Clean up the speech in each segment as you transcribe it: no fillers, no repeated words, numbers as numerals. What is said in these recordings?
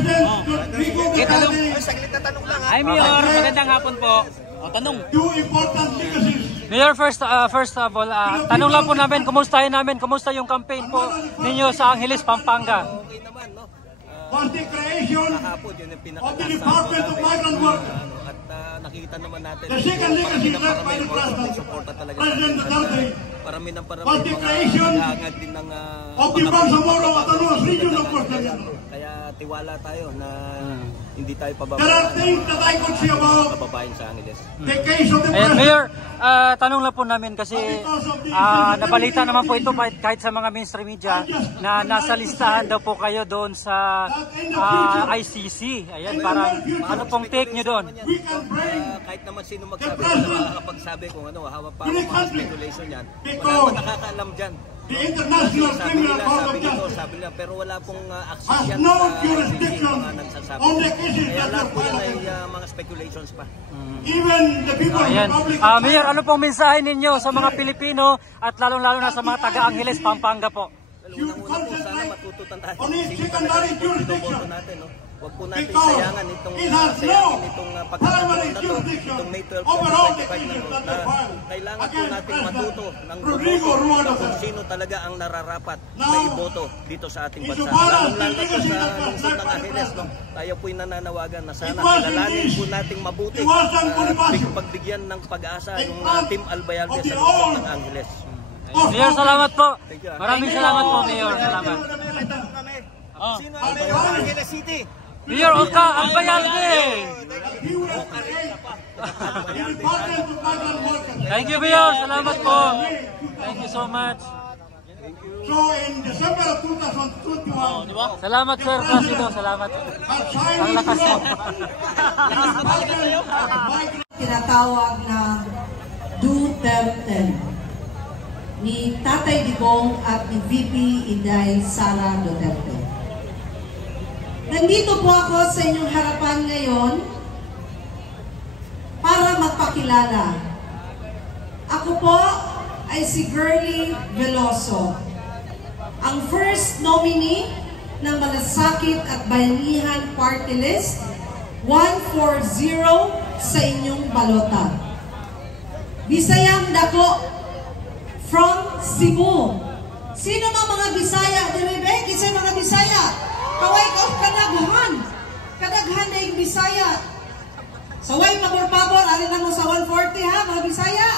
President Rico tanong. Duterte Saglit na tanong lang ha. Ay, Mayor, magandang hapon po. O, tanong. two important legacies. Mayor, first of all, tanong lang po namin, kumusta yung campaign po ninyo sa Angeles, Pampanga? Okay naman, no? Was the creation Kahapon, yun yung of the pinakataas Department of Migrant Workers. at nakikita naman natin. The second legacy left by the President Duterte Parami ng was the creation naghahangad din ng of the Bangsamoro Autonomous Region of Costa Rica. Kaya tiwala tayo na hindi tayo There are pababayaan things that I could say about kababayan sa Angeles. the case of the Ayan, President. Mayor, tanong lang po namin kasi nabalita naman po ito kahit sa mga mainstream media na nasa listahan daw po kayo doon sa ICC. Ayan, parang ano pong take nyo doon? We can bring Kahit naman sino magsabi na makakapagsabi kung ano, hawak pa mga speculation yan. Wala naman nakakaalam dyan. the International Criminal Court of Justice Sabi nila, pero wala pong access has yan no sa jurisdiction mga nagsasabi. on the cases Kaya that lang are po yan ay filed. mga speculations pa. Even the people of the Ayan. Republic of Mayor, China. ano pong mensahe ninyo sa mga Pilipino at lalong-lalo na sa mga taga-Angeles, Pampanga po? Unang-una po, sana matututan tayo. on its Sino secondary talaga jurisdiction. boto natin, no? Huwag po natin Because sayangan itong it has no pagkakataon primary na to, jurisdiction itong May 12, over all the 2025 na cases to, that na are filed kailangan po against natin President matuto ng Rodrigo boto Rueda kung Duterte. sino talaga ang nararapat Now, na iboto dito sa ating bansa. Isubara, Lalong-lalo po legacy sa that was lungsod left ng by the Angeles, no? President. Tayo po'y nananawagan na sana It was kilalanin indeed po nating mabuti the Western Bonifacio. pagbigyan ng pag-asa It yung was Team Albayalde of the sa lungsod old ng Angeles. Mayor, salamat po. Thank you. Maraming salamat po, Mayor. Salamat. Sino ang mayor ng Angeles City? Mayor Oka Albayalde! He will create the Department of Migrant Workers. Thank you, Mayor. Salamat po. Thank you so much. So in December of 2021, Salamat, Sir Placido. Salamat. has signed Ang lakas mo. Tinatawag na Duterte ni Tatay Digong at ni VP Inday Sara Duterte. Nandito po ako sa inyong harapan ngayon para magpakilala. Ako po ay si Girlie Veloso, ang first nominee ng Malasakit at Bayanihan Party List 140 sa inyong balota. Bisayang dako from Cebu. Sino mga Bisaya? Direbe, kisay mga Bisaya. Kaway ka kadaghan na yung Bisaya. Saway pabor-pabor, alin lang mo sa 140 ha, mga Bisaya.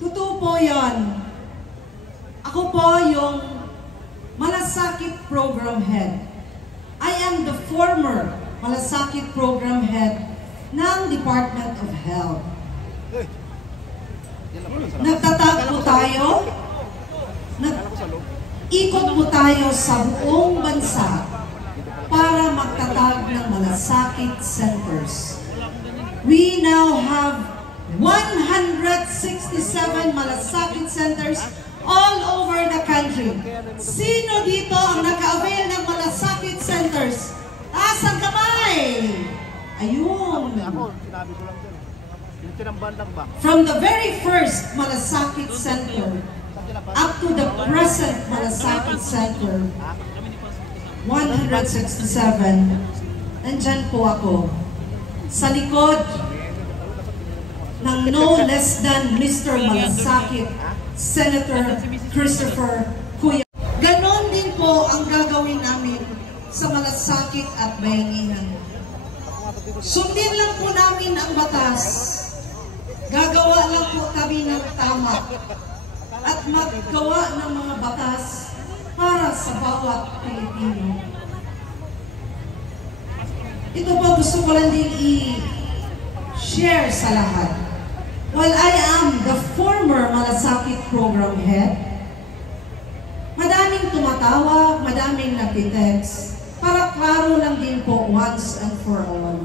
Totoo po yan. Ako po yung Malasakit Program Head. I am the former Malasakit Program Head ng Department of Health. Nagtatag po tayo, ikot po tayo sa buong bansa para magtatag ng Malasakit Centers. We now have 167 Malasakit Centers all over the country. Sino dito ang naka-avail ng Malasakit Centers? Taas ang kamay! Ayun! From the very first Malasakit Center up to the present Malasakit Center, 167, nandyan po ako sa likod ng no less than Mr. Malasakit, Senator Christopher Cuya. Ganon din po ang gagawin namin sa Malasakit at Bayanihan. Sundin lang po namin ang batas. Gagawa lang po kami ng tama at maggawa ng mga batas para sa bawat Pilipino. Ito po gusto ko lang din i-share sa lahat. While I am the former Malasakit Program Head, madaming tumatawag, madaming nagtitext, para klaro lang din po once and for all.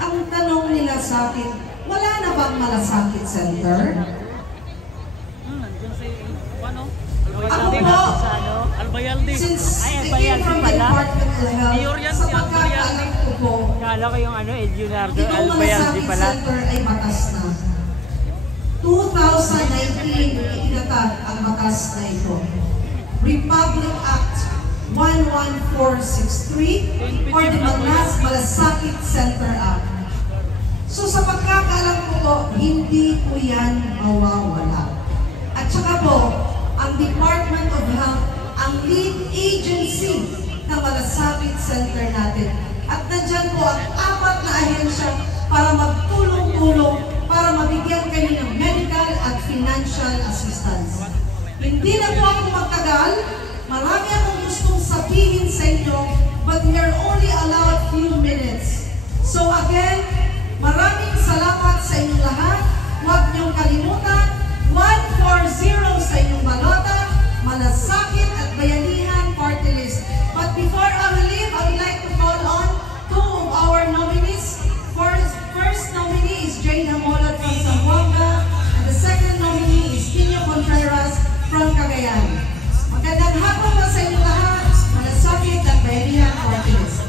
Ang tanong nila sa akin, wala na bang Malasakit Center? Ako po, since I came from the Department of Health, sa pagkakaalam ko po, Kala ko yung Leonardo itong Malasakit Center ay batas na. 2019, itinatag ang batas na ito. Republic Act 11463 or the Malasakit Center Act. So sa pagkakaalam ko po, hindi po yan mawawala. At saka po, ang Department of Health, ang lead agency ng Malasakit Center natin. At nandyan po ang 4 na ahensya para magtulong-tulong, para mabigyan kayo ng medical at financial assistance. Hindi na po ako magtagal. Marami akong gustong sabihin sa inyo, but we are only allowed few minutes. So again, maraming salamat sa inyong lahat. Huwag niyong kalimutan, 140 sa inyong balota, Malasakit at Bayanihan Party List. But before I will leave, I would like to call on 2 of our nominees. First nominee is Jane Hamolot from Zamboanga, and the second nominee is Nino Contreras from Cagayan. Magandang hapon po sa inyong lahat, Malasakit at Bayanihan Party List.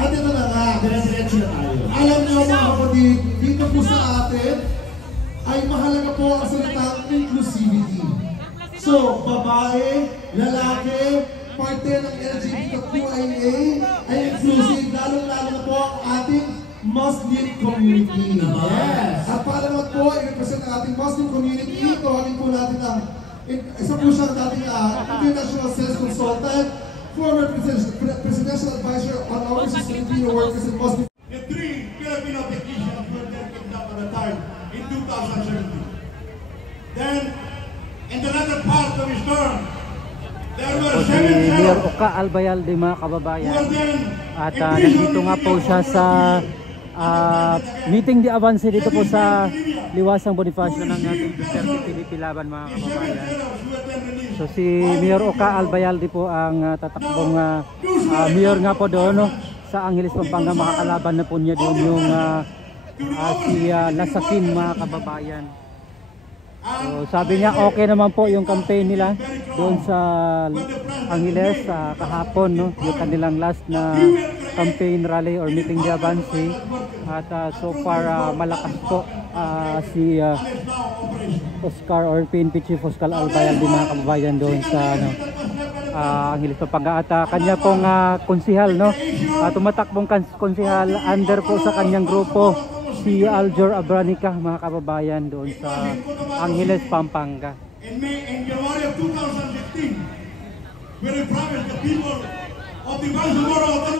At ito na nga, diretso na tayo. Alam niyo mga kapatid, dito po sa atin ay mahalaga po ang salitang inclusivity. So, babae, lalaki, parte ng LGBTQIA ay inclusive, lalong-lalo na po ang ating Muslim community. Yes! At para naman po, i-represent ang ating Muslim community, tawagin po natin ang isa po siya ang ating international sales consultant, former presidential advisor on overseas Filipino workers and Muslim. The 3 Filipino technicians were then picked up at the time in 2017. Then, in the latter part of his term, there were Si 7 Mayor fellows Oka Albayalde, mga kababayan. who were then At nandito nga po siya sa meeting di avance dito po sa Liwasang Bonifacio ng ating Duterte Pilipilaban, mga kababayan. So si Mayor Oka Albayalde po ang tatakbong mayor nga po doon, no, sa Angeles, Pampanga. Makakalaban na po niya doon yung si Lasakin, mga kababayan. So sabi niya okay naman po yung campaign nila doon sa Angeles kahapon, no, yung kanilang last na campaign rally or meeting di avance. At so far malakas po si Oscar or PNP Chief Oscar Albayalde, mga kababayan, doon sa Angeles, Pampanga. At kanya pong konsihal, no, tumatakbong konsihal under po sa kanyang grupo, si Aljor Abranica, mga kababayan, doon sa Angeles, Pampanga. in January of 2015, where he promised the people of the Bangsamoro